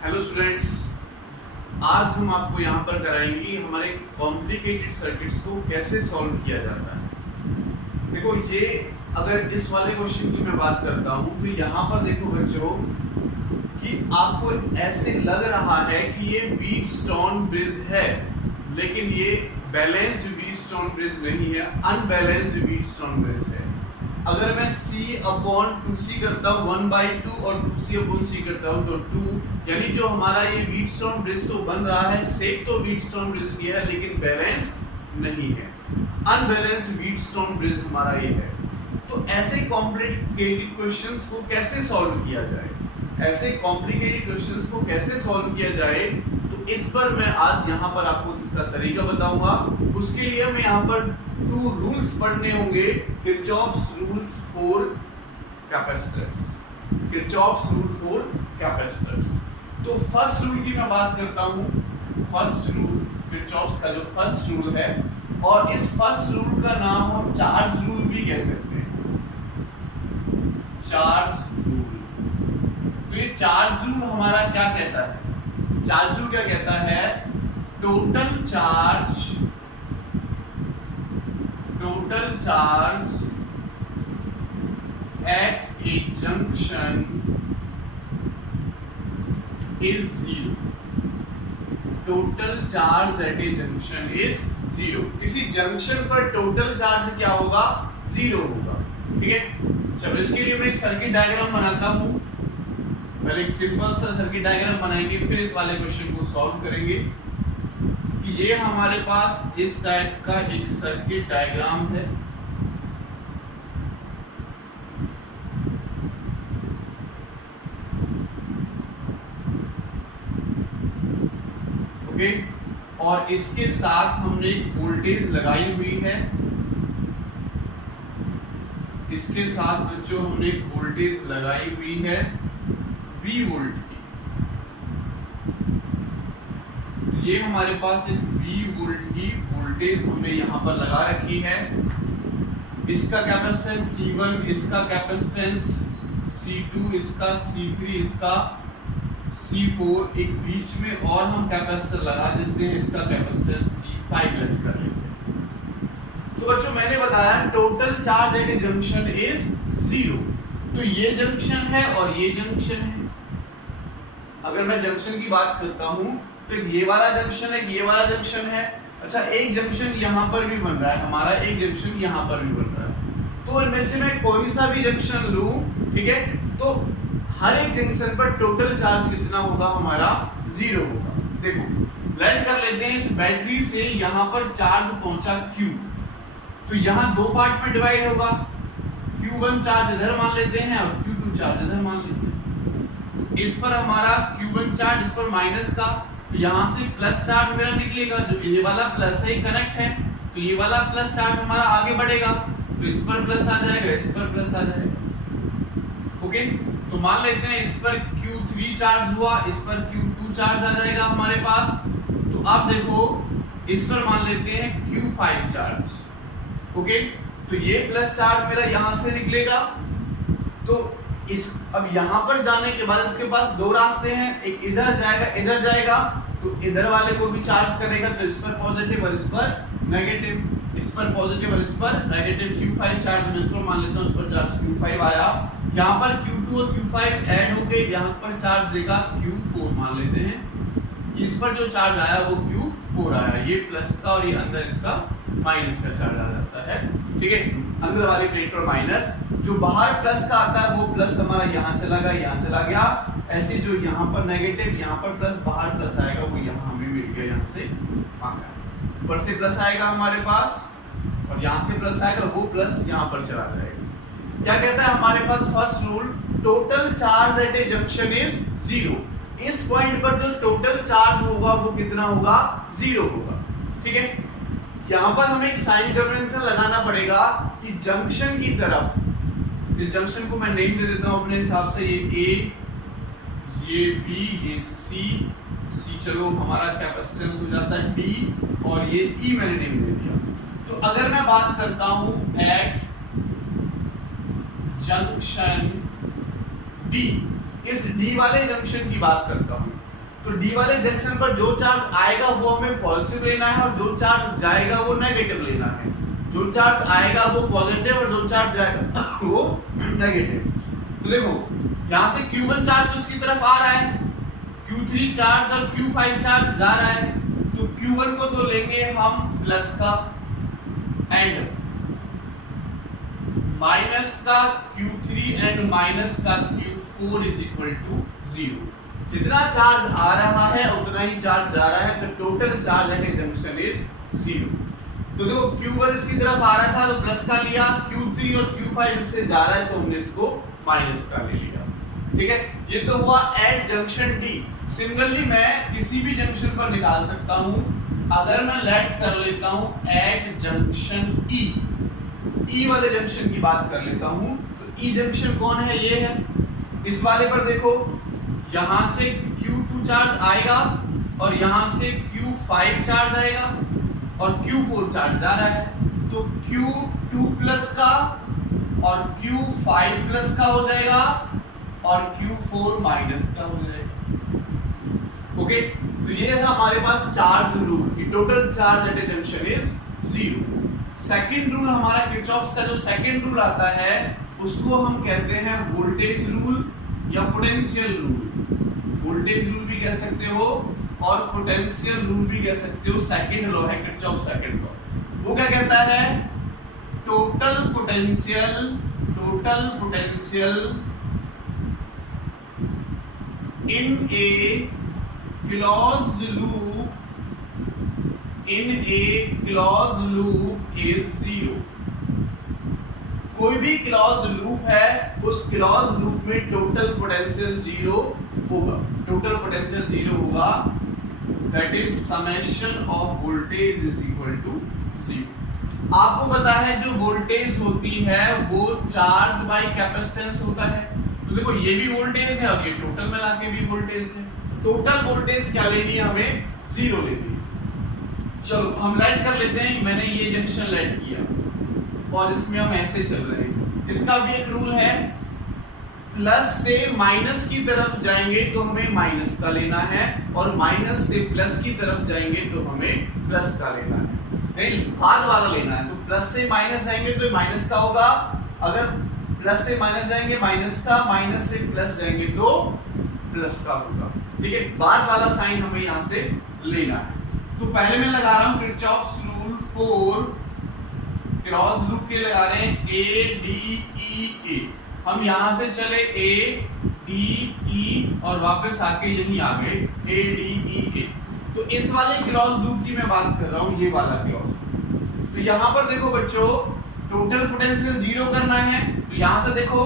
Hello students, आज हम आपको यहाँ पर कराएंगे कि हमारे कॉम्प्लिकेटेड सर्किट्स को कैसे सॉल्व किया जाता है। देखो, ये अगर इस वाले क्वेश्चन की मैं बात करता हूँ तो यहाँ पर देखो बच्चों कि आपको ऐसे लग रहा है कि ये व्हीटस्टोन ब्रिज है, लेकिन ये बैलेंस्ड व्हीटस्टोन ब्रिज नहीं है, अनबैलेंस्ड व्हीटस्टोन ब्रिज है। अगर मैं C/2C करता हूँ 1/2 और 2C/C करता हूँ तो 2, यानी जो हमारा ये व्हीटस्टोन ब्रिज तो बन रहा है, शेप तो व्हीटस्टोन ब्रिज की है लेकिन बैलेंस नहीं है, अनबैलेंस्ड व्हीटस्टोन ब्रिज हमारा ये है। तो ऐसे कॉम्प्लिकेटेड क्वेश्चंस को कैसे सॉल्व किया जाए, ऐसे कॉम्प्लिकेटेड क्वेश्चंस को कैसे सॉल्व किया जाए, तो इस पर मैं आज यहाँ पर आपको इसका तरीका बताऊंगा। उसके लिए हमें यहाँ पर 2 रूल्स पढ़ने होंगे, Kirchhoff's rules for capacitors, Kirchhoff's rule for capacitors. तो फर्स्ट रूल की मैं बात करता हूँ, फर्स्ट रूल किरचॉफ्स का जो फर्स्ट रूल है, और इस फर्स्ट रूल का नाम हम चार्ज रूल भी कह सकते हैं, चार्ज रूल। तो ये चार्ज रूल हमारा क्या कहता है, चार्ज रूल क्या कहता है, total charge at a junction is zero, total charge at a junction is zero. किसी जंक्शन पर टोटल चार्ज क्या होगा, जीरो होगा। ठीक है, चलो इसके लिए मैं एक सर्किट डायग्राम बनाता हूं। पहले एक सिंपल सा सर्किट डायग्राम बनाएंगे, फिर इस वाले क्वेश्चन को सॉल्व करेंगे। कि ये हमारे पास इस टाइप का एक सर्किट डायग्राम है। ओके, और इसके साथ हमने एक वोल्टेज लगाई हुई है, इसके साथ बच्चों हमने एक वोल्टेज लगाई हुई है V वोल्ट की। ये हमारे पास एक V वोल्ट की वोल्टेज हमने यहाँ पर लगा रखी है। इसका कैपेसिटेंस C1, इसका कैपेसिटेंस C2, इसका C3, इसका C4, एक बीच में और हम कैपेसिटर लगा देते हैं, इसका कैपेसिटेंस C5 लेट कर लेते हैं। तो बच्चों मैंने बताया total charge at a junction is zero. तो ये जंक्शन है और ये जंक्शन है। अगर मैं जंक्शन की बात करता हूं तो ये वाला जंक्शन है, ये वाला जंक्शन है। अच्छा, एक जंक्शन यहां पर भी बन रहा है हमारा, एक जंक्शन यहां पर भी बन रहा है। तो इनमें से मैं कोई सा भी जंक्शन लूं, ठीक है, तो हर एक जंक्शन पर टोटल चार्ज कितना होगा हमारा, जीरो होगा। देखो लेट कर लेते हैं, इस बैटरी से यहां पर चार्ज पहुंचा Q, तो यहां दो पार्ट में डिवाइड होगा। Q1 चार्ज इधर मान लेते हैं और Q2 चार्ज इधर मान लेते हैं। इस पर हमारा Q1 चार्ज, इस पर माइनस का, तो यहाँ से प्लस चार्ज मेरा निकलेगा, जो ये वाला प्लस है कनेक्ट है, तो ये वाला प्लस चार्ज हमारा आगे बढ़ेगा, तो इस पर प्लस आ जाएगा, इस पर प्लस आ जाएगा। ओके, तो मान लेते हैं इस पर Q3 चार्ज हुआ, इस पर Q2 चार्ज आ जाएगा हमारे पास। तो अब देखो इस पर मान लेते हैं Q5 चार्ज। ओके, तो ये प्लस चार्ज मेरा यहां से निकलेगा। तो इस अब यहां पर जाने के बाद इसके पास दो रास्ते हैं, एक इधर जाएगा, इधर जाएगा, तो इधर वाले को भी चार्ज करेगा, तो इस पर पॉजिटिव और इस पर नेगेटिव, इस पर पॉजिटिव और इस पर नेगेटिव। Q5 चार्ज मैं इस पर मान लेता हूं, इस पर चार्ज Q5 आया, यहां पर Q2 और Q5 ऐड हो गए, यहां पर चार्ज देगा Q4 मान लेते हैं कि इस पर जो चार्ज आया वो Q4 आया, ये प्लस का और ये अंदर इसका माइनस का चार्ज आ जाता है। ठीक है, अंदर वाले प्लेट पर माइनस, जो बाहर प्लस का आता है वो प्लस हमारा यहाँ चला गया, यहाँ चला गया। ऐसे जो यहाँ पर नेगेटिव, यहाँ पर प्लस, बाहर प्लस आएगा, वो यहाँ हमें मिल गया, यहाँ से आ गया। ऊपर से प्लस आएगा हमारे पास और यहाँ से प्लस आएगा, वो प्लस यहाँ पर चला जाएगा। क्या कहता है हमारे पास first rule, total charge at a junction is zero. इस पॉइंट पर जो टोटल चार्ज होगा वो कितना होगा, जीरो होगा। ठीक है, यहाँ पर हमें एक साइन कन्वेंशन लगाना पड़ेगा कि जंक्शन की तरफ, इस जंक्शन को मैं नेम दे देता हूं अपने हिसाब से, ये A, ये B, ये C चलो हमारा कैपेसिटेंस हो जाता है D, और ये E मैंने नेम दे दिया। तो अगर मैं बात करता हूं एट जंक्शन D, इस D वाले जंक्शन की बात करता हूं, तो डी वाले जंक्शन पर जो चार्ज आएगा वो हमें पॉजिटिव लेना है और जो चार्ज जाएगा वो नेगेटिव लेना है। जो चार्ज आएगा वो पॉजिटिव और जो चार्ज जाएगा वो नेगेटिव। तो देखो यहाँ से Q1 चार्ज उसकी तरफ आ रहा है, Q3 चार्ज और Q5 चार्ज जा रहा है, तो Q1 को तो लेंगे हम प्लस का एंड माइनस का Q3 एंड माइनस का Q4 इज इक्वल टू 0। जितना चार्ज आ रहा है उतना ही चार्ज जा रहा है, तो total charge at a junction is 0। तो देखो Q1 इसकी तरफ आ रहा था तो प्लस का लिया, Q3 और Q5 इससे जा रहा है तो हमने इसको माइनस का ले लिया। ठीक है, ये तो हुआ एट जंक्शन डी। सिमिलरली मैं किसी भी जंक्शन पर निकाल सकता हूं। अगर मैं लेट कर लेता हूं एट जंक्शन ई वाले जंक्शन की बात कर लेता हूं, तो ई जंक्शन कौन है? ये है। इस वाले पर देखो यहां से Q2 चार्ज आएगा और यहां से Q5 चार्ज आएगा और Q4 चार्ज जा रहा है, तो Q2 प्लस का और Q5 प्लस का हो जाएगा और Q4 माइनस का हो जाएगा। ओके, तो ये है हमारे पास चार्ज रूल कि total charge at a junction is 0। Second rule हमारा किरचॉफ्स का जो सेकंड रूल आता है उसको हम कहते हैं वोल्टेज रूल या पोटेंशियल रूल। वोल्टेज रूल भी कह सकते हो और पोटेंशियल रूल भी कह सकते हो। सेकंड लॉ है किरचॉफ सेकंड लॉ। वो क्या कहता है? Total potential in a closed loop is 0। कोई भी क्लोज लूप है, उस क्लोज लूप में टोटल पोटेंशियल 0 होगा। टोटल पोटेंशियल 0 होगा, that is summation of voltage is equal to 0। आपको पता है जो वोल्टेज होती है वो चार्ज बाय कैपेसिटेंस होता है। तो देखो ये भी वोल्टेज है और ये टोटल मिला के भी वोल्टेज है। टोटल वोल्टेज क्या लेनी है? हमें 0 लेनी है। चलो हम लाइट कर लेते हैं। मैंने ये जंक्शन लाइट किया और इसमें हम ऐसे चल रहे हैं। इसका भी एक रूल है, प्लस से माइनस की तरफ जाएंगे तो हमें माइनस का लेना है और माइनस से प्लस की तरफ जाएंगे तो हमें प्लस का लेना है। नहीं, बाद वाला लेना है। तो प्लस से माइनस जाएंगे तो माइनस का होगा, अगर प्लस से माइनस जाएंगे माइनस का, माइनस से प्लस जाएंगे तो प्लस का होगा। ठीक है, बाद वाला साइन हमें यहाँ से लेना है। तो पहले मैं लगा रहा हूं किरचॉफ्स रूल 4 क्रॉस लूप के लगा रहे हैं ए डी ई ए। हम यहां से चले ए डी ई और वापस आके यहीं आ गए ए डी ई ए। तो इस वाले क्रॉस लूप की मैं बात कर रहा हूं, ये वाला क्रॉस। तो यहां पर देखो बच्चों, टोटल पोटेंशियल 0 करना है, तो यहां से देखो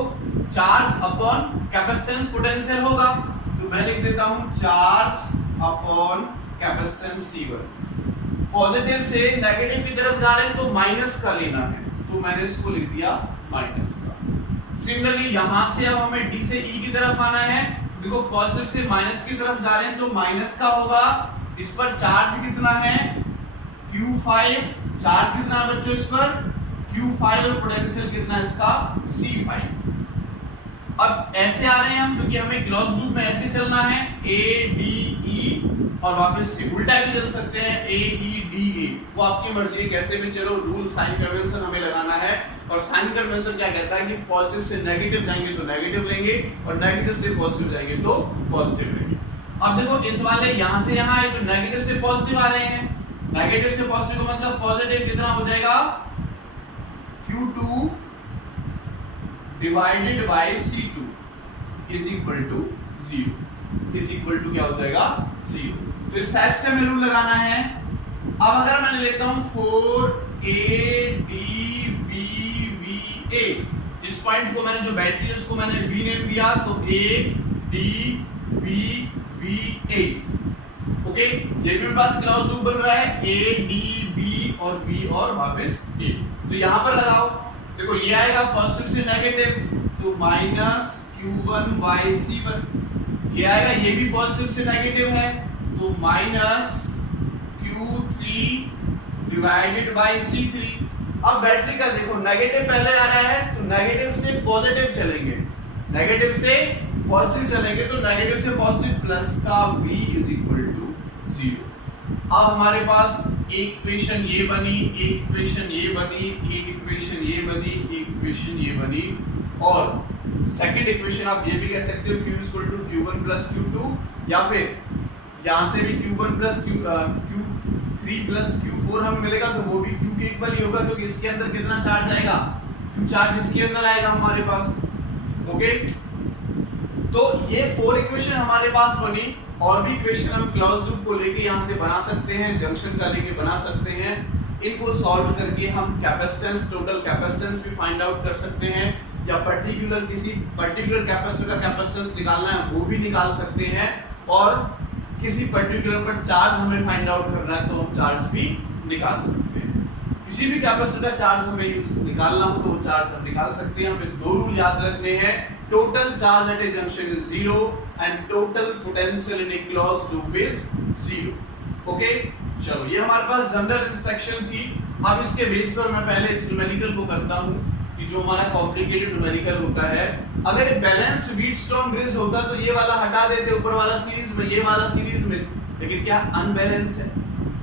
चार्ज अपॉन कैपेसिटेंस पोटेंशियल होगा। तो मैं लिख देता हूं charge upon capacitance C1। Positive से नेगेटिव की तरफ जा रहे हैं तो माइनस का लेना है, तो मैंने इसको लिख दिया माइनस का। सिमिलरली यहां से अब हमें D से E की तरफ आना है। देखो पॉजिटिव से माइनस की तरफ जा रहे हैं तो माइनस का होगा। इस पर चार्ज कितना है? Q5। चार्ज कितना है बच्चों इस पर? Q5 और पोटेंशियल कितना है इसका? C5। अब ऐसे आ रहे हैं हम क्योंकि हमें क्लोज लूप में ऐसे चलना है, ए डी ई और वापस से उल्टा भी चल सकते हैं ए ई डी ए। वो आपकी मर्जी है कैसे भी चलो। रूल साइन कन्वेंशन हमें लगाना है और साइन कन्वेंशन क्या कहता है कि पॉजिटिव से नेगेटिव जाएंगे तो नेगेटिव लेंगे और नेगेटिव से पॉजिटिव जाएंगे तो पॉजिटिव लेंगे। अब देखो इस वाले यहां से यहां आए तो नेगेटिव से पॉजिटिव आ रहे हैं। नेगेटिव से पॉजिटिव का मतलब पॉजिटिव कितना हो जाएगा? Q2 divided by C2 is equal to 0। Is equal to क्या हो जाएगा? 0। तो इस टाइप से हमें रूल लगाना है। अब अगर मैं लेता हूं 4ADBVA, इस पॉइंट को मैंने जो बैटरी है उसको मैंने V नेम दिया, तो ADBVA। ओके, ये मेरे पास क्लोज लूप बन रहा है ADB और B और वापस A। तो यहां पर लगाओ, देखो ये आएगा पॉजिटिव से नेगेटिव तो माइनस Q1/C1। ये आएगा, ये भी पॉजिटिव से नेगेटिव है तो minus Q3 divided by C3। अब बैटरी का देखो नेगेटिव पहले आ रहा है तो नेगेटिव से पॉजिटिव चलेंगे, नेगेटिव से पॉजिटिव चलेंगे तो नेगेटिव से पॉजिटिव प्लस का v इज इक्वल टू 0। अब हमारे पास एक इक्वेशन ये बनी, एक इक्वेशन ये बनी, एक इक्वेशन ये बनी, एक इक्वेशन ये बनी, और सेकंड इक्वेशन आप ये भी कह सकते हो q equal to q1 plus q2, या फिर यहाँ से भी q1 plus q3 plus q4 हमें मिलेगा तो वो भी q के इक्वल ही होगा, क्योंकि इसके अंदर कितना चार्ज आएगा, q चार्ज इसके अंदर आएगा हमारे पास। ओके, तो ये 4 इक्वेशन हमारे पास बनी, और भी इक्वेशन हम क्लोज्ड लूप को लेके यहाँ से बना सकते हैं, जंक्शन का लेके बना सकते हैं। इनको सॉल्व करके हम कैपेसिटेंस, टोटल कैपेसिटेंस भी फाइंड आउट कर सकते हैं, या पर्टिकुलर किसी पर्टिकुलर कैपेसिटर का कैपेसिटेंस निकालना है वो भी निकाल सकते हैं, और किसी पर्टिकुलर पर चार्ज हमें फाइंड आउट करना है तो हम चार्ज भी निकाल सकते हैं। किसी भी कैपेसिटर का चार्ज हमें निकालना हो तो वो चार्ज हम निकाल सकते हैं। हमें दो रूल याद रखने हैं, total charge at a junction is 0 and total potential in a closed loop is 0। Okay, चलो ये हमारे पास जनरल इंस्ट्रक्शन थी। अब इसके बेस पर मैं पहले इस न्यूमेरिकल को करता हूँ कि जो हमारा कॉम्प्लिकेटेड न्यूमेरिकल होता है, अगर एक बैलेंस व्हीटस्टोन ब्रिज होता तो ये वाला हटा देते ऊपर वाला सीरीज में, ये वाला सीरीज में, लेकिन क्या अनबैलेंस है,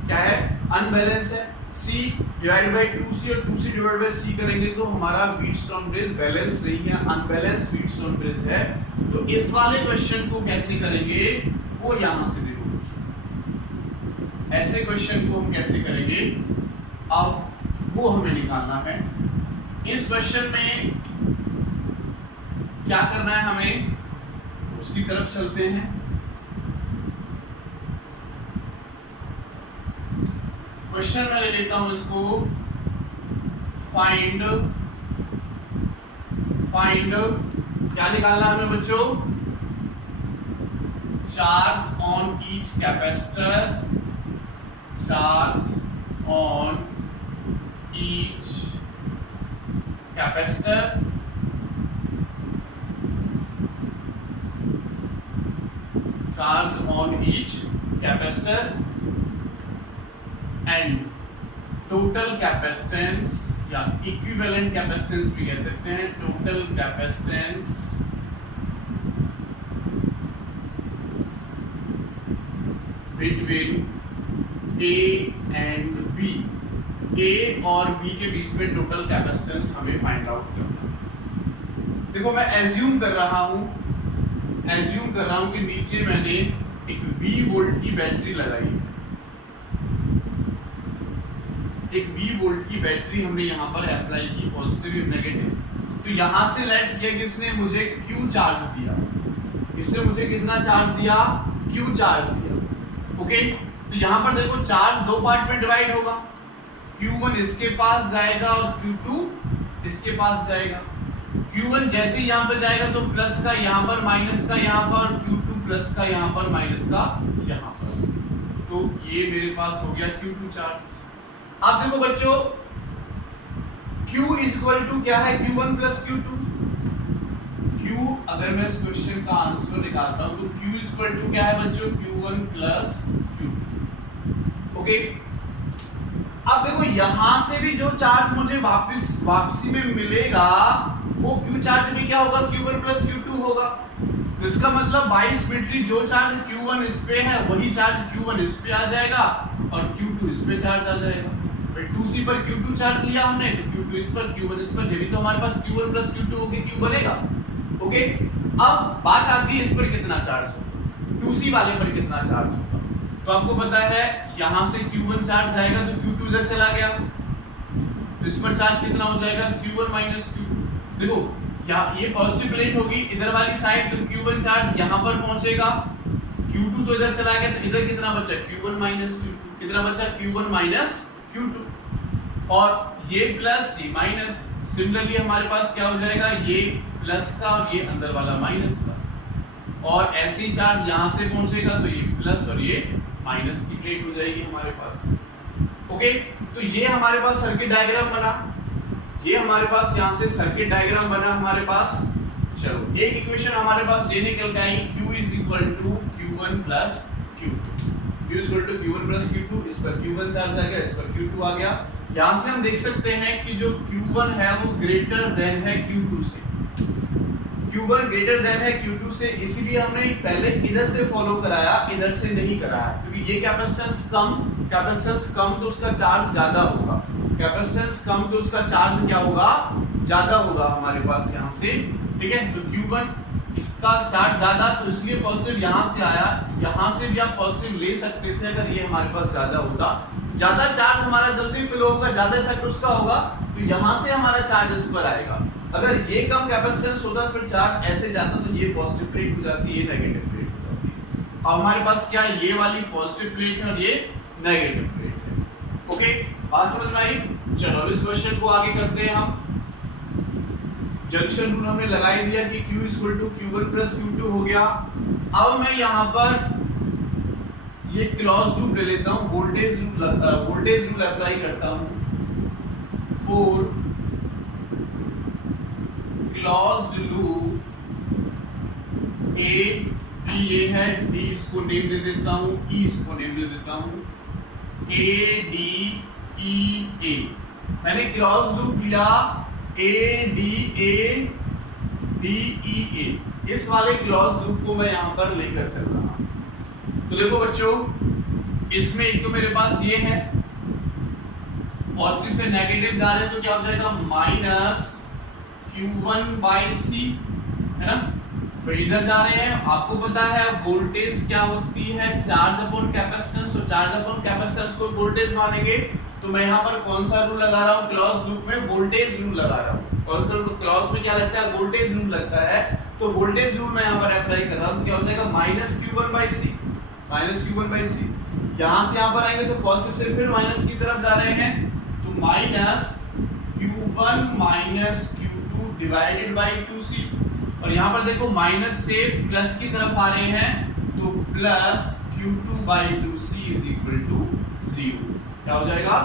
क्या है अनबैलेंस है। C डिवाइड बाय 2C और 2C डिवाइड बाय C करेंगे तो हमारा व्हीटस्टोन ब्रिज बैलेंस नहीं है, अनबैलेंस व्हीटस्टोन ब्रिज है। तो इस वाले क्वेश्चन को कैसे करेंगे वो यहां से देखो, ऐसे क्वेश्चन को हम कैसे करेंगे अब वो हमें निकालना है। इस क्वेश्चन में क्या करना है हमें, उसकी तरफ चलते हैं। क्वेश्चन मैं ले लेता हूं इसको, फाइंड क्या निकालना है हमें बच्चों, charge on each capacitor, charge on each capacitor, charge on each capacitor and total capacitance, या इक्विवेलेंट कैपेसिटेंस भी कह सकते हैं, total capacitance between A and B, A और B के बीच में टोटल कैपेसिटेंस हमें फाइंड आउट करना है। देखो मैं एज्यूम कर रहा हूं कि नीचे मैंने एक V वोल्ट की बैटरी लगाई है, एक V वोल्ट की बैटरी हमने यहाँ पर अप्लाई की, पॉजिटिव या नेगेटिव। तो यहाँ से लेट किया कि इसने मुझे Q चार्ज दिया, इसने मुझे कितना चार्ज दिया, Q चार्ज दिया। ओके, तो यहाँ पर देखो चार्ज दो पार्ट में डिवाइड होगा, Q1 इसके पास जाएगा और Q2 इसके पास जाएगा। Q1 जैसे ही यहाँ पर जाएगा तो प्लस का यहाँ पर, माइनस का यहाँ पर, Q2 प्लस का यहाँ पर, माइनस का यहाँ पर। तो ये मेरे पास हो गया Q2 चार्ज। अब देखो बच्चों, Q इक्वल टू क्या है, Q1 प्लस Q2। Q अगर मैं इस क्वेश्चन का आंसर निकालता हूं तो Q इक्वल टू क्या है बच्चों, Q1 प्लस Q2। ओके, अब देखो यहां से भी जो चार्ज मुझे वापसी में मिलेगा वो Q चार्ज में क्या होगा, Q1 प्लस Q2 होगा। तो इसका मतलब 22 बैटरी जो चार्ज Q1 इस पे है वही चार्ज Q1 इस पे आ जाएगा और Q2 इस पे चार्ज आ जाएगा। 2C पर Q2 चार्ज लिया हमने तो Q2 इस पर, Q1 इस पर, जब तो हमारे पास Q1 प्लस Q2 होके Q बनेगा। ओके, अब बात आती है इस पर कितना चार्ज होगा, 2C वाले पर कितना चार्ज होगा। तो आपको पता है यहां से Q1 चार्ज जाएगा तो Q2 इधर चला गया, तो इस पर चार्ज कितना हो जाएगा, Q1 माइनस Q2। देखो ये पॉजिटिव प्लेट होगी इधर वाली साइड, तो Q1 चार्ज यहां पर पहुंचेगा, Q2 तो इधर चला गया, तो इधर कितना बचा, Q1 माइनस Q2, कितना बचा, Q1 माइनस Q2, और ये प्लस ये माइनस। सिमिलरली हमारे पास क्या हो जाएगा, ये प्लस का और ये अंदर वाला माइनस का, और ऐसे ही चार्ज यहां से पहुंचेगा तो ये प्लस और ये माइनस की प्लेट हो जाएगी हमारे पास। ओके, तो ये हमारे पास सर्किट डायग्राम बना, ये हमारे पास यहां से सर्किट डायग्राम बना हमारे पास। चलो एक इक्वेशन हमारे पास ये निकल के आई, Q is equal to Q1 plus Q2, Q is equal to Q1 plus Q2, इस पर Q1 चार्ज आ गया, इस पर Q2 आ गया। यहां से हम देख सकते हैं कि जो Q1 है वो ग्रेटर देन है Q2 से, Q1 ग्रेटर देन है Q2 से, इसीलिए हमने पहले इधर से फॉलो कराया, इधर से नहीं कराया, क्योंकि ये कैपेसिटेंस कम तो उसका चार्ज ज्यादा होगा, कैपेसिटेंस कम तो उसका चार्ज क्या होगा, ज्यादा होगा हमारे पास यहाँ से, ठीक है। तो Q1 इसका चार्ज ज्यादा, तो इसलिए पॉजिटिव यहाँ से आया, यहाँ से भी आप पॉजिटिव ले सकते थे अगर ये हमारे पास ज्यादा होता, ज्यादा चार्ज हमारा जल्दी फ्लो होगा, ज्यादा इफेक्ट उसका होगा, तो यहाँ से हमारा चार्ज इस पर आएगा। अगर ये कम कैपेसिटेंस होता फिर चार्ज ऐसे जाता, तो ये पॉजिटिव प्लेट हो जाती है, ये नेगेटिव प्लेट हो जाती है। अब हमारे पास क्या है, ये वाली पॉजिटिव प्लेट है और ये नेगेटिव प्लेट है। ओके, बात समझ में आई? चलो इस क्वेश्चन को आगे करते हैं हम। जंक्शन रूल हमने लगा ही दिया कि Q = Q1 + Q2 हो गया। अब मैं यहाँ पर ये क्लोज लूप ले लेता हूँ, वोल्टेज रूल अप्लाई करता हूँ for closed loop A, B ये है, D इसको नेम दे देता हूँ, E इसको नेम दे देता हूँ, A D E A। मैंने क्लोज लूप लिया A D A D E A, इस वाले क्लोज लूप को मैं यहाँ पर लेकर चल रहा हूँ। तो देखो बच्चों, इसमें एक तो मेरे पास ये है, पॉजिटिव से नेगेटिव जा रहे हैं, तो क्या हो जाएगा -Q1/C, है ना। तो इधर जा रहे हैं, आपको पता है वोल्टेज क्या होती है, चार्ज अपॉन कैपेसिटेंस, तो चार्ज अपॉन कैपेसिटेंस को वोल्टेज मानेंगे, तो मैं यहाँ पर कौन सा रूल लगा रहा हूँ, क्लॉज लूप में वोल्टेज रूल लगा रहा हूँ। कौन सा रूल, क्लॉज में क्या लगता है, वोल्टेज रूल लगता है, तो वोल्टेज रूल मैं यहाँ पर अप्लाई कर रहा हूँ, तो क्या हो जाएगा -Q1/C, -Q1/C। यहाँ से यहाँ पर आएंगे तो पॉजिटिव से फिर माइनस की तरफ जा रहे हैं, तो -Q1 - Q2 divided by 2C, और यहाँ पर देखो माइनस से प्लस की तरफ आ रहे हैं, तो +Q2/2C = 0। क्या हो जाएगा,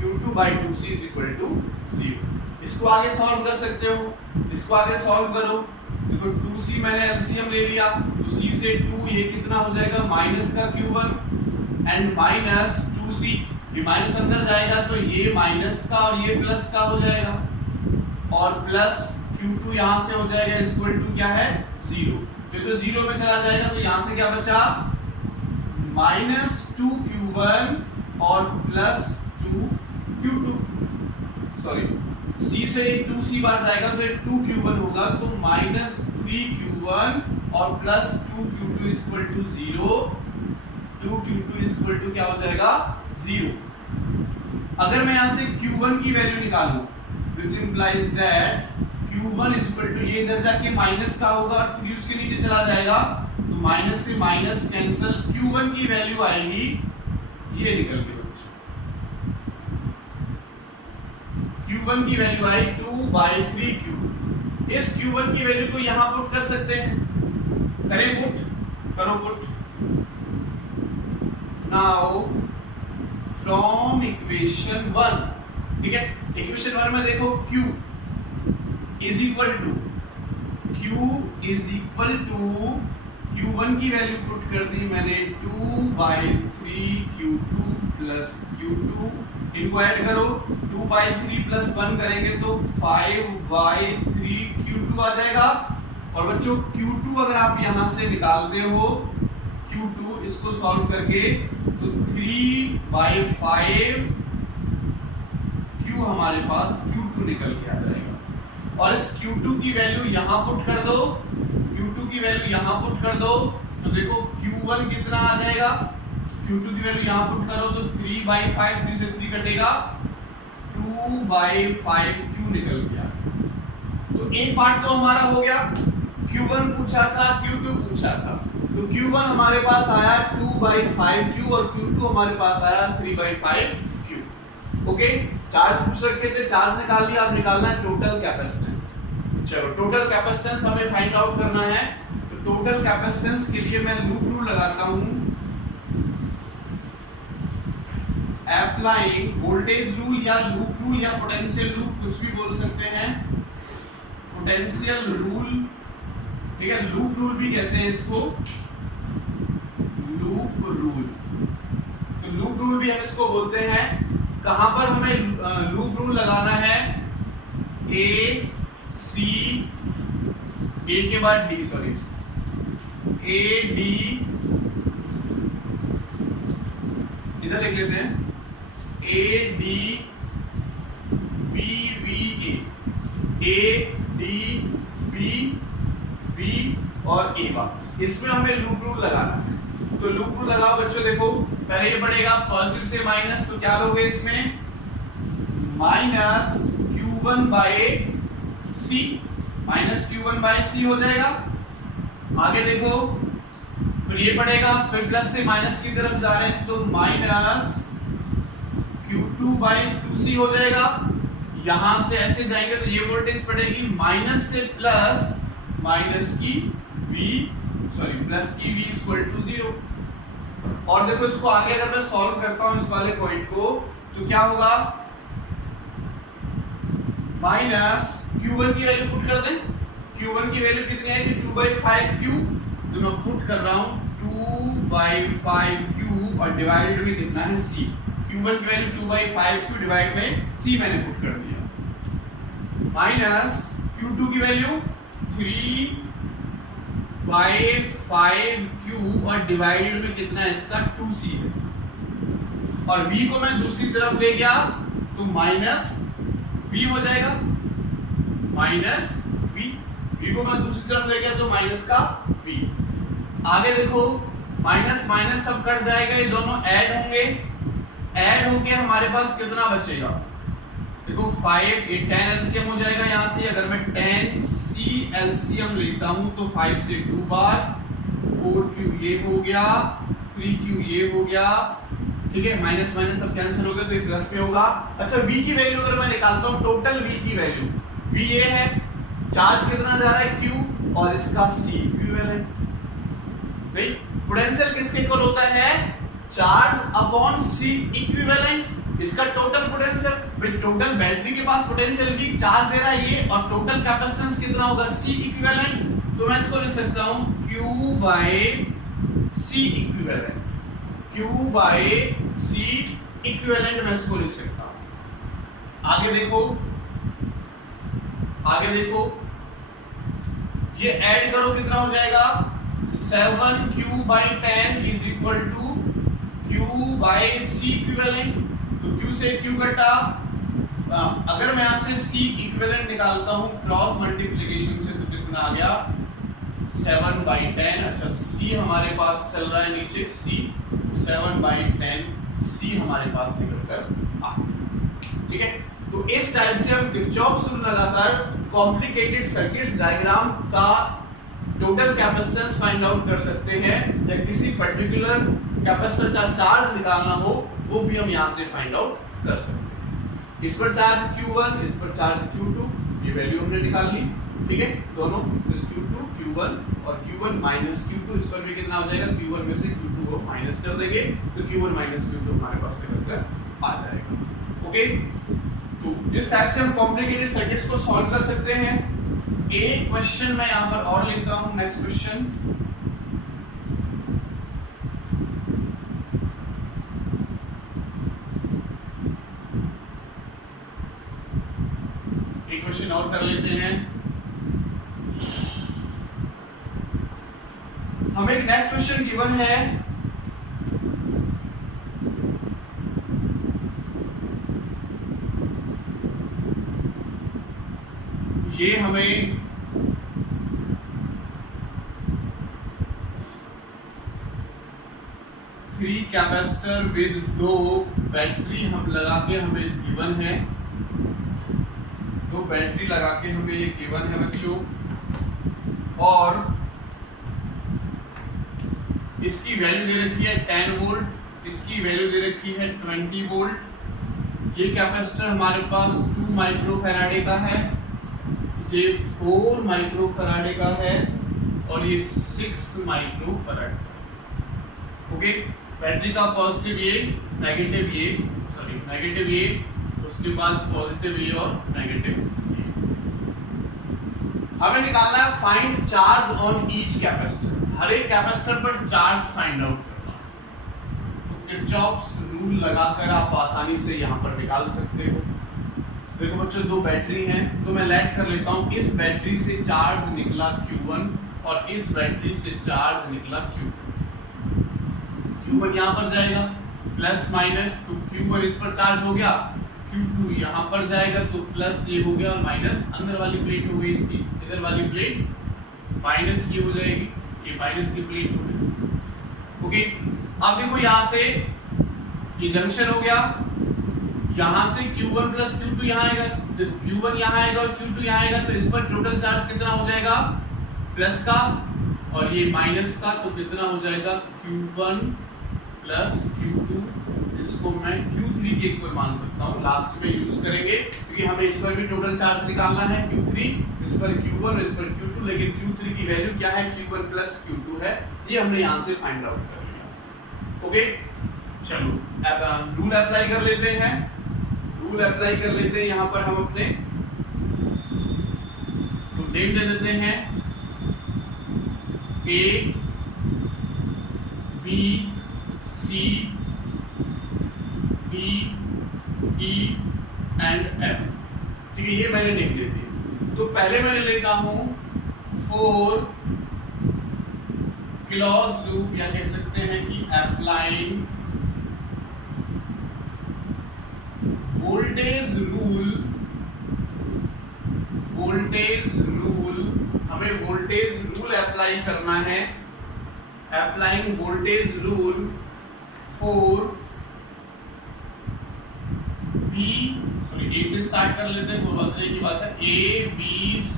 Q2/2C = 0। इसको आगे सॉल्व कर सकते हो, इसको आगे सॉल्व करो, देखो 2C मैंने एलसीएम ले लिया, तो C से 2 ये कितना हो जाएगा, माइनस का Q1 एंड -2C, ये माइनस अंदर जाएगा तो ये माइनस का और ये प्लस का हो जाएगा, और प्लस Q2 यहाँ से हो जाएगा इक्वल टू क्या है, 0। तो 0 में चला जाएगा, तो यहाँ से क्या बचा, -2Q1 और +2Q2, सॉरी C से 2C बार जाएगा तो 2Q1 होगा, तो -3Q1 और +2Q2 = 0, 2Q2 = क्या हो जाएगा, 0। अगर मैं यहाँ से Q1 की वैल्यू निकालूं, which implies that Q1 = ये इधर जाके माइनस का होगा और 3 उसके नीचे चला जाएगा, तो माइनस से माइनस कैंसिल, Q1 की वैल्यू आएगी ये निकल के, Q1 की वैल्यू आई 2/3Q। इस Q1 की वैल्यू को यहाँ पुट कर सकते हैं, करें पुट, करो पुट। नाउ फ्रॉम इक्वेशन 1, ठीक है, इक्वेशन 1 में देखो Q Q1 की वैल्यू पुट कर दी मैंने 2/3Q2 + Q2, इनको ऐड करो, 2/3 + 1 करेंगे तो 5/3Q2 आ जाएगा। और बच्चों Q2 अगर आप यहाँ से निकालते हो, Q2 इसको सॉल्व करके, तो 3/5 Q हमारे पास Q2 निकल के आ जाएगा। और इस Q2 की वैल्यू यहाँ पुट कर दो, Q2 की वैल्यू यहाँ पुट कर दो, तो देखो Q1 कितना आ जाएगा, Q2 की वैल्यू यहाँ पुट करो तो 3/5, 3 से 3 कटेगा, 2/5Q निकल गया। तो एक पार्ट तो हमारा हो गया, Q1 पूछा था, Q2 पूछा था, तो Q1 हमारे पास आया 2/5Q और Q2 हमारे पास आया 3/5Q। ओके, चार्ज पूछ रखे थे, चार्ज निकाल लिया, अब निकालना है टोटल कैपेसिटेंस। चलो टोटल कैपेसिटेंस हमें फाइंड आउट करना है, तो टोटल कैपेसिटेंस के लिए मैं लूप रूल लगाता हूं, अप्लाइंग वोल्टेज रूल या लूप रूल या पोटेंशियल लूप, कुछ भी बोल सकते हैं, पोटेंशियल रूल, ठीक है, लूप रूल भी कहते हैं इसको, लूप रूल। तो लूप रूल भी हम इसको बोलते हैं। कहां पर हमें लूप रूल लगाना है, A C ए के बाद डी, सॉरी ए डी, इधर लिख लेते हैं A D B V A D B V और ए वापस। इसमें हमें लूप रूल लगाना है, तो लूप रूल लगाओ बच्चों। देखो पहले ये पड़ेगा पॉजिटिव से माइनस, तो क्या लोगे इसमें माइनस Q1 बाय सी, माइनस Q1 बाय सी हो जाएगा। आगे देखो फिर ये पड़ेगा, फिर प्लस से माइनस की तरफ जा रहे हैं तो माइनस Q2 बाय 2C हो जाएगा। यहां से ऐसे जाएंगे तो ये वोल्टेज पड़ेगी माइनस से प्लस, माइनस की V सॉरी प्लस की V इक्वल टू 0। और देखो इसको आगे अगर मैं सॉल्व करता हूं इस वाले पॉइंट को तो क्या होगा, माइनस Q1 की वैल्यू पुट कर दें। Q1 की वैल्यू कितनी आई थी 2/5Q, तो मैं पुट कर रहा हूं 2/5Q और डिवाइडेड में कितना है C। Q1 की वैल्यू 2/5Q डिवाइड में C मैंने पुट कर दिया, माइनस Q2 की वैल्यू 3/5Q और डिवाइडेड में कितना है इसका 2C है। और V को मैं दूसरी तरफ ले गया तो माइनस V हो जाएगा, माइनस V को मैं दूसरी तरफ ले गया तो माइनस का V। आगे देखो माइनस माइनस सब कट जाएगा, ये दोनों ऐड होंगे, ऐड होके हमारे पास कितना बचेगा, देखो 5 ये 10 एलसीएम हो जाएगा। यहां से अगर मैं 10C एलसीएम लेता हूं तो 5 से 2 बार, 4Q ये हो गया, 3Q ये हो गया, ठीक है। माइनस माइनस सब कैंसिल हो गया तो ये प्लस में होगा। अच्छा V की वैल्यू अगर मैं निकालता हूं, टोटल V की वैल्यू, V ये है, चार्ज कितना जा रहा है Q और इसका C इक्विवेलेंट, नहीं पोटेंशियल किसके इक्वल होता है, चार्ज अपॉन C इक्विवेलेंट, इसका टोटल पोटेंशियल। भाई टोटल बैटरी के पास पोटेंशियल भी चार्ज दे रहा है ये, और टोटल कैपेसिटेंस कितना होगा C इक्विवेलेंट, तो मैं इसको लिख सकता हूं Q by C equivalent, Q by C equivalent मैं इसको लिख सकता हूं। आगे देखो, आगे देखो ये ऐड करो कितना हो जाएगा, 7Q by 10 is equal to Q by C equivalent. तो Q से Q कटा, अगर मैं यहां से C इक्विवेलेंट निकालता हूं क्रॉस मल्टीप्लिकेशन से तो कितना आ गया 7/10। अच्छा C हमारे पास चल रहा है नीचे C, 7/10 C हमारे पास निकल कर आ, ठीक है। तो इस टाइप से हम किरचॉफ्स रूल लगाकर कॉम्प्लिकेटेड सर्किट्स डायग्राम का टोटल कैपेसिटेंस फाइंड आउट कर सकते हैं, या किसी पर्टिकुलर कैपेसिटर का चार्ज निकालना हो वो भी हम यहां से फाइंड आउट कर सकते हैं। इस पर चार्ज Q1, इस पर चार्ज Q2, ये वैल्यू हमने निकाल ली, ठीक है। दोनों Q2 Q1 और Q1 माइनस Q2, इस पर भी कितना हो जाएगा, Q1 में से Q2 को माइनस कर देंगे तो Q1 माइनस Q2 हमारे पास निकल कर आ जाएगा। ओके, तो इस टाइप से हम कॉम्प्लिकेटेड सर्किट्स को सॉल्व कर सकते हैं। एक क्वेश्चन मैं यहां पर और लेता हूं, नेक्स्ट क्वेश्चन। एक क्वेश्चन और कर लेते हैं। हमें एक नेक्स्ट क्वेश्चन गिवन है, ये हमें 3 कैपेसिटर विद 2 बैटरी हम लगा के हमें गिवन है, 2 बैटरी लगा के हमें ये गिवन है बच्चों, और इसकी वैल्यू दे रखी है 10 वोल्ट, इसकी वैल्यू दे रखी है 20 वोल्ट। ये कैपेसिटर हमारे पास 2 माइक्रोफैराडे का है, ये 4 माइक्रोफैराडे का है, और ये 6 माइक्रोफैराड। ओके, बैटरी का पॉजिटिव ये, नेगेटिव ये, सॉरी नेगेटिव ये, उसके बाद पॉजिटिव ये और नेगेटिव ये। हमें निकालना है find charge on each capacitor, हर एक कैपेसिटर पर चार्ज फाइंड आउट करना। तो किरचॉफ्स रूल लगाकर आप आसानी से यहां पर निकाल सकते हो। देखो बच्चों दो बैटरी हैं, तो मैं लेट कर लेता हूं। इस बैटरी से चार्ज निकला Q1 और इस बैटरी से चार्ज निकला Q2। Q1 यहाँ पर जाएगा प्लस माइनस, तो Q1 इस पर चार्ज हो गया, Q2 यहाँ पर जाएगा तो प्लस ये हो गया और माइनस अंदर वाली प्लेट हो गई इसकी, इधर वाली प्लेट माइनस की हो जाएगी, ये माइनस की प्लेट हो गई। ओके, अब देखो यहाँ से ये जंक्शन हो गया, यहाँ से Q1 प्लस Q2 यहाँ आएगा, Q1 यहाँ आएगा और Q2 यहाँ आएगा, तो इस पर टोटल चार्ज कितना हो जाएगा प्लस का, और ये माइनस का, तो कितना हो जाएगा Q1 प्लस Q2, जिसको मैं Q3 के इक्वल मान सकता हूँ, लास्ट में यूज करेंगे क्योंकि हमें इस पर भी टोटल चार्ज निकालना है Q3, इस पर Q1 इस पर Q2, लेकिन Q3 की वैल्यू क्या है Q1 प्लस Q2 है, ये हमने यहाँ से फाइंड आउट कर लिया। ओके, चलो अब हम रूल अप्लाई कर लेते हैं, रूल अप्लाई कर लेते हैं। यहाँ पर हम अपने तो नेम दे देते हैं A B C D E and F, ठीक है, ये मैंने नेम दे दिए। तो पहले मैंने लेता हूं फॉर क्लोज लूप, या कह सकते हैं कि applying voltage rule, voltage rule, हमें वोल्टेज रूल अप्लाई करना है, applying voltage rule for a से स्टार्ट कर लेते हैं, कोई बदलने की बात है, A B C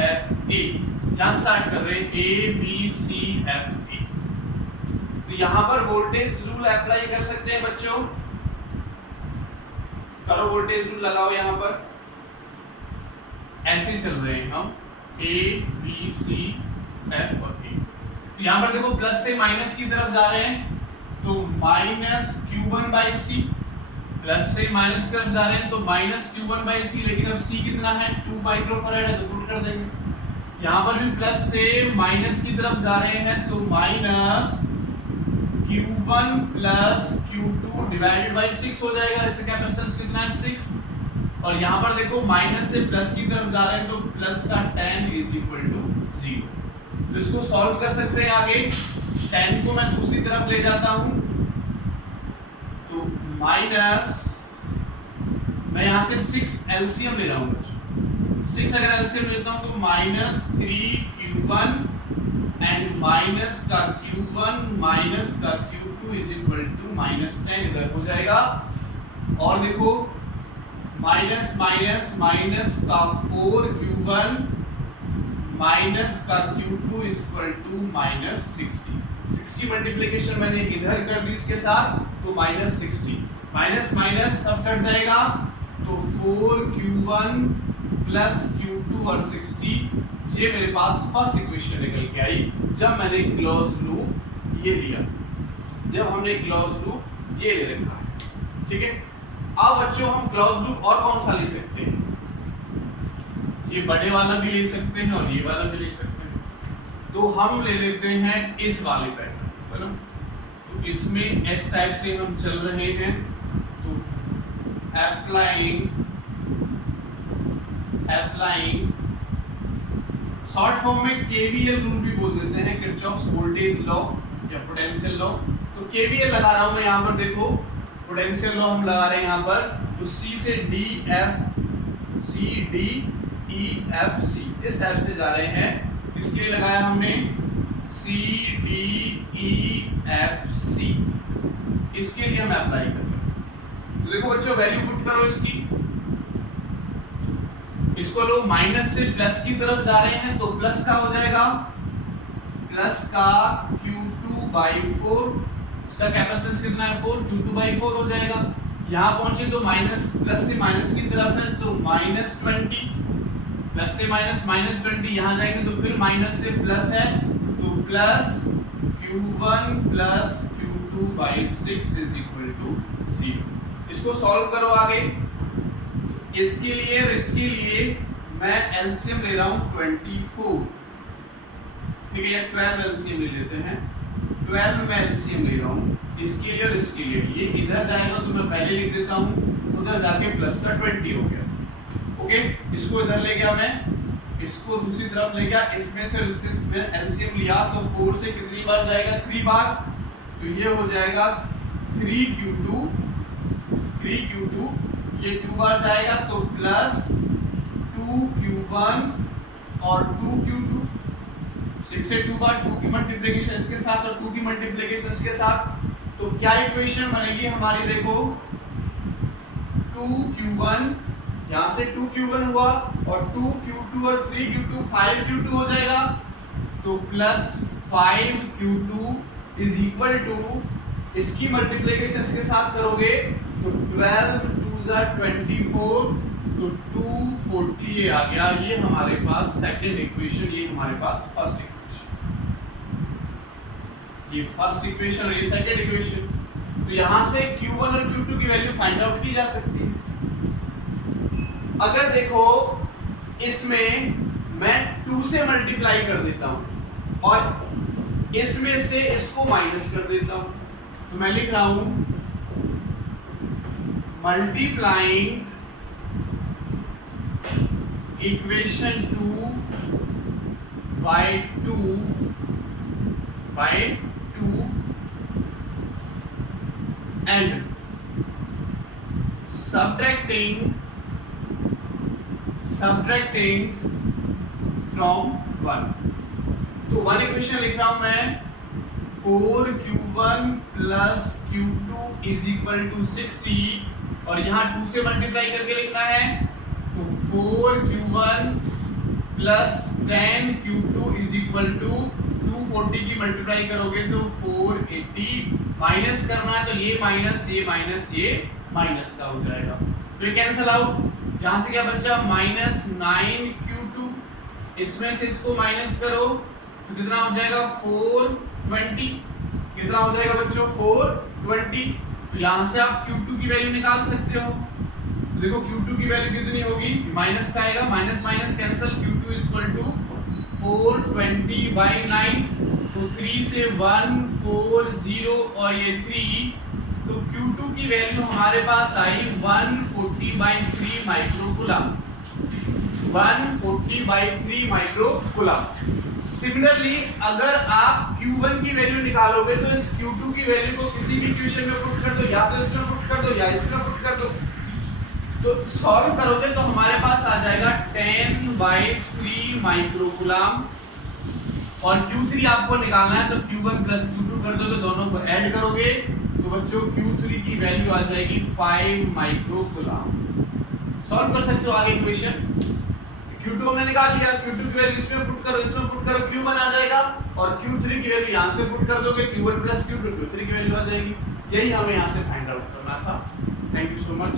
F A, यहां स्टार्ट कर रहे हैं A B C F A। तो यहां पर वोल्टेज रूल अप्लाई कर सकते हैं बच्चों, करो वोल्टेज रूल लगाओ, यहां पर ऐसे चल रहे हैं हम A B C F और A। तो यहां पर देखो प्लस से माइनस की तरफ जा रहे हैं, तो minus Q1 by C, plus से माइनस की तरफ जा रहे हैं तो माइनस Q1 बाई C, लेकिन अब C कितना है 2 माइक्रोफैराड है, तो पुट कर देंगे। यहां पर भी प्लस से माइनस की तरफ जा रहे हैं तो minus Q1 plus Q2 divided by 6 हो जाएगा, इससे कैपेसिटेंस कितना है 6। और यहां पर देखो माइनस से प्लस की तरफ जा रहे हैं तो प्लस का 10 इज इक्वल टू 0। तो इसको सॉल्व कर सकते हैं आगे, 10 को मैं दूसरी तरफ ले जाता हूं, तो माइनस, मैं यहां से 6 एलसीएम ले रहा हूं बच्चों, 6 अगर एलसीएम लेता हूं तो माइनस 3Q1 एंड माइनस का Q1 माइनस का Q2 is equal to minus 10 इधर हो जाएगा। और देखो माइनस माइनस माइनस का 4Q1 माइनस का Q2 is equal to minus 60 multiplication मैंने इधर कर दी इसके साथ, तो माइनस 60, माइनस माइनस सब कट जाएगा, तो 4Q1 प्लस Q2 और 60, ये मेरे पास फर्स्ट इक्वेशन निकल के आई जब मैंने क्लोज लूप ये लिया, जब हमने क्लोज लूप ये ले रखा है। ठीक है, अब बच्चों हम क्लोज लूप और कौन सा ले सकते हैं, ये बड़े वाला भी ले सकते हैं और ये वाला भी ले सकते हैं, तो हम ले लेते हैं इस वाले पैटर्न, है ना। तो इसमें एस टाइप से हम चल रहे हैं, तो अप्लाइंग शॉर्ट फॉर्म में केवीएल रूल भी बोल देते हैं, किरचॉफ्स वोल्टेज लॉ या पोटेंशियल लॉ। तो केवीएल लगा रहा हूं मैं यहाँ पर, देखो पोटेंशियल लॉ हम लगा रहे हैं यहाँ पर, तो C से D F C इस टाइप से जा रहे हैं, इसके लिए लगाया हमने C D E F C, इसके लिए हम अप्लाई कर रहे हैं। तो देखो बच्चों वैल्यू पुट करो इसकी, इसको लो माइनस से प्लस की तरफ जा रहे हैं तो प्लस का हो जाएगा, प्लस का Q2 बाई 4, उसका कैपेसिटेंस कितना है 4, Q2 बाई 4 हो जाएगा। यहाँ पहुंचे तो माइनस, प्लस से माइनस की तरफ है तो माइनस 20, प्लस से माइनस माइनस 20, यहाँ जाएंगे तो फिर माइनस से प्लस है तो plus Q1 plus Q2 by 6 is equal to 0। इसको सॉल्व करो आगे, इसके लिए और इसके लिए मैं एलसीएम ले रहा हूं 24, ठीक है, या 12 एलसीएम ले लेते हैं, 12 में एलसीएम ले रहा हूं इसके लिए और इसके लिए। ये इधर जाएगा तो मैं पहले लिख देता हूं, उधर जाके प्लस का 20 हो गया, ओके, इसको इधर ले गया मैं, इसको दूसरी तरफ ले गया, इसमें से एलसीएम लिया तो 4 से कितनी बार जाएगा? 3 बार, तो ये हो जाएगा 3q2, ये 2 बार जाएगा तो प्लस 2q1 और 2q2, 6 से 2 बार, 2 की मल्टीप्लिकेशन इसके साथ और 2 की मल्टीप्लिकेशन इसके साथ, तो क्या इक्वेशन बनेगी हमारी? देखो 2q1, यहाँ से 2q1 हुआ और 2q2 और 3q2, 5q2 हो जाएगा, तो plus 5q2 is equal to, इसकी मल्टीप्लिकेशन इसके साथ करोगे तो 12 2 24, तो 240 ये आ गया। ये हमारे पास सेकंड इक्वेशन, ये हमारे पास फर्स्ट इक्वेशन, ये फर्स्ट इक्वेशन और ये सेकंड इक्वेशन। तो यहां से q1 और q2 की वैल्यू फाइंड आउट की जा सकती है। अगर देखो इसमें मैं 2 से मल्टीप्लाई कर देता हूं और इसमें से इसको माइनस कर देता हूं, तो मैं लिख रहा हूं multiplying equation 2 by 2 and subtracting from 1। तो 1 इक्वेशन लिख रहा हूं मैं 4q1 plus q2 is equal to 60, और यहाँ 2 से मल्टीप्लाई करके लिखना है तो 4q1 plus 10q2 is equal to 240 की मल्टीप्लाई करोगे तो 480, माइनस करना है तो ये माइनस ये माइनस का हो जाएगा, तो ये कैंसिल आउट। यहाँ से क्या बचा? माइनस 9q2, इसमें से इसको माइनस करो तो कितना हो जाएगा? 420। कितना हो जाएगा बच्चों? 420। तो यहाँ से आप q2 की वैल्यू निकाल सकते हो। तो देखो q2 की वैल्यू कितनी होगी? माइनस का आएगा, minus minus cancel, q2 is equal to 420 by 9, तो 3 से 140 और ये 3, तो q2 की वैल्यू हमारे पास आई 140/3 माइक्रोकूलम, 140/3 माइक्रोकूलम। सिमिलरली अगर आप q1 की वैल्यू निकालोगे तो इस q2 की वैल्यू को किसी भी इक्वेशन में पुट कर दो, या तो इसमें पुट कर दो या इसमें पुट कर दो, तो सॉल्व करोगे तो हमारे पास आ जाएगा 10/3 माइक्रोकूलम, और q3 आपको निकालना है तो q1 प्लस q2 कर दोगे, दोनों को ऐड करोगे तो बच्चों q3 की वैल्यू आ जाएगी 5 माइक्रोकूलम। सॉल्व कर सकते हो आगे इक्वेशन। q2 हमने निकाल लिया, q2 की वैल्यू इसमें पुट करो, इसमें पुट करो, q1 आ जाएगा, और q3 की वैल्यू यहां से पुट कर दोगे, q1 प्लस q3 की वैल्यू आ जाएगी। यही हमें यहां से फाइंड आउट करना था। Thank you so much.